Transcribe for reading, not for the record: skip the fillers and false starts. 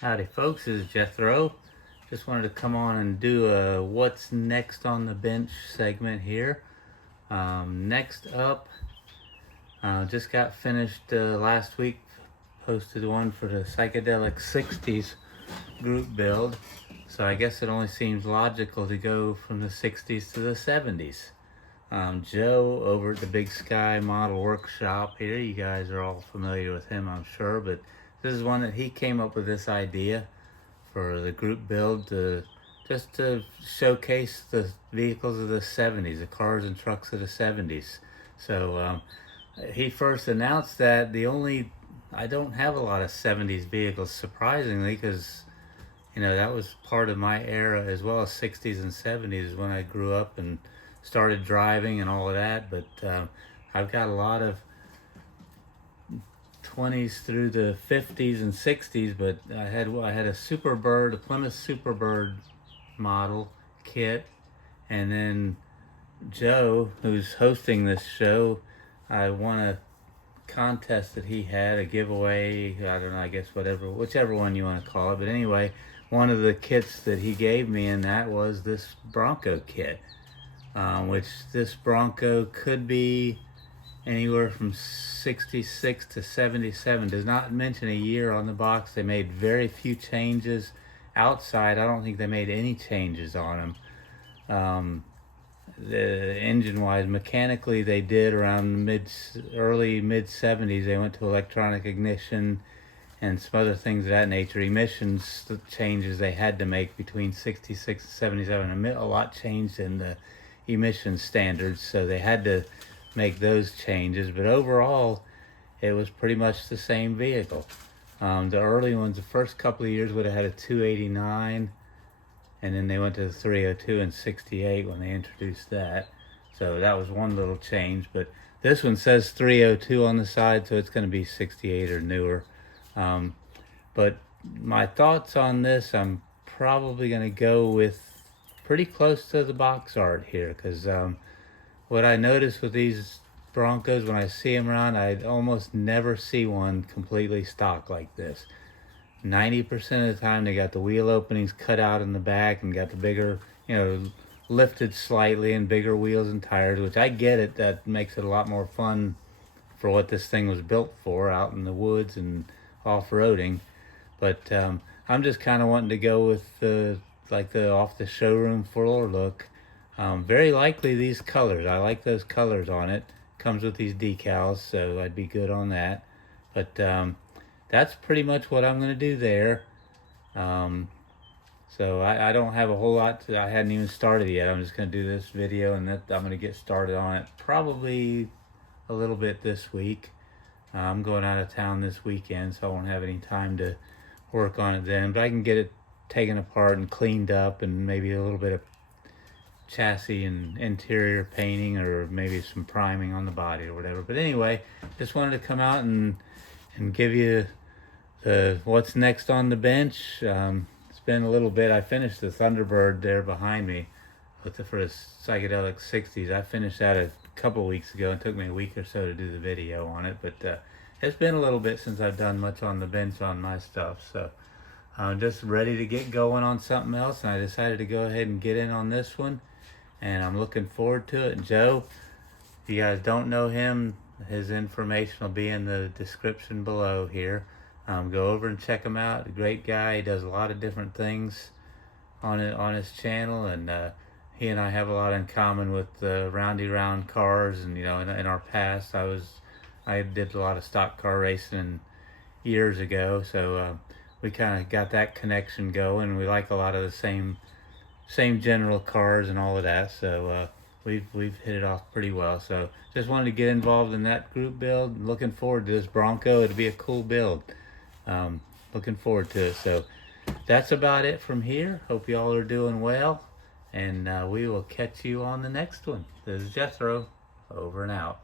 Howdy folks, this is Jethro. Just wanted to come on and do a what's next on the bench segment here. Next up, just got finished last week, posted one for the Psychedelic 60s group build. So I guess it only seems logical to go from the 60s to the 70s. Joe over at the Big Sky Model Workshop here, you guys are all familiar with him, I'm sure, but this is one that he came up with this idea for the group build just to showcase the vehicles of the 70s, the cars and trucks of the 70s. So he first announced that I don't have a lot of 70s vehicles, surprisingly, because that was part of my era, as well as 60s and 70s when I grew up and started driving and all of that. But I've got a lot of 20s through the 50s and 60s, but I had a Superbird, a Plymouth Superbird model kit, and then Joe, who's hosting this show, I won a contest that he had, a giveaway, I don't know, I guess whichever one you want to call it, but anyway, one of the kits that he gave me, and that was this Bronco kit, which this Bronco could be anywhere from 66 to 77. Does not mention a year on the box. They made very few changes outside. I don't think they made any changes on them. The engine wise, mechanically they did around early mid 70s. They went to electronic ignition and some other things of that nature. Emissions changes they had to make between 66 and 77. A lot changed in the emission standards, so they had to make those changes, but overall it was pretty much the same vehicle. The early ones, the first couple of years, would have had a 289, and then they went to the 302 in 68 when they introduced that. So that was one little change, but this one says 302 on the side, so it's going to be 68 or newer. But my thoughts on this, I'm probably going to go with pretty close to the box art here, because what I notice with these Broncos, when I see them around, I almost never see one completely stock like this. 90% of the time they got the wheel openings cut out in the back and got the bigger, lifted slightly and bigger wheels and tires, which I get it. That makes it a lot more fun for what this thing was built for, out in the woods and off-roading. But I'm just kind of wanting to go with the off the showroom floor look. Very likely these colors. I like those colors on it. Comes with these decals, so I'd be good on that. But that's pretty much what I'm going to do there. So I don't have a whole lot I hadn't even started yet. I'm just going to do this video, and I'm going to get started on it probably a little bit this week. I'm going out of town this weekend, so I won't have any time to work on it then. But I can get it taken apart and cleaned up, and maybe a little bit of chassis and interior painting, or maybe some priming on the body or whatever. But anyway, just wanted to come out and give you the what's next on the bench. It's been a little bit. I finished the Thunderbird there behind me for the Psychedelic 60s. I finished that a couple weeks ago. It took me a week or so to do the video on it, but it's been a little bit since I've done much on the bench on my stuff, so I'm just ready to get going on something else, and I decided to go ahead and get in on this one, and I'm looking forward to it. And Joe, if you guys don't know him, his information will be in the description below here. Go over and check him out. A great guy. He does a lot of different things on his channel, and he and I have a lot in common with roundy round cars. And in our past, I did a lot of stock car racing years ago, so we kind of got that connection going. We like a lot of the same general cars and all of that, so we've hit it off pretty well. So just wanted to get involved in that group build. Looking forward to this Bronco. It'll be a cool build. Looking forward to it. So that's about it from here. Hope y'all are doing well, and we will catch you on the next one. This is Jethro, over and out.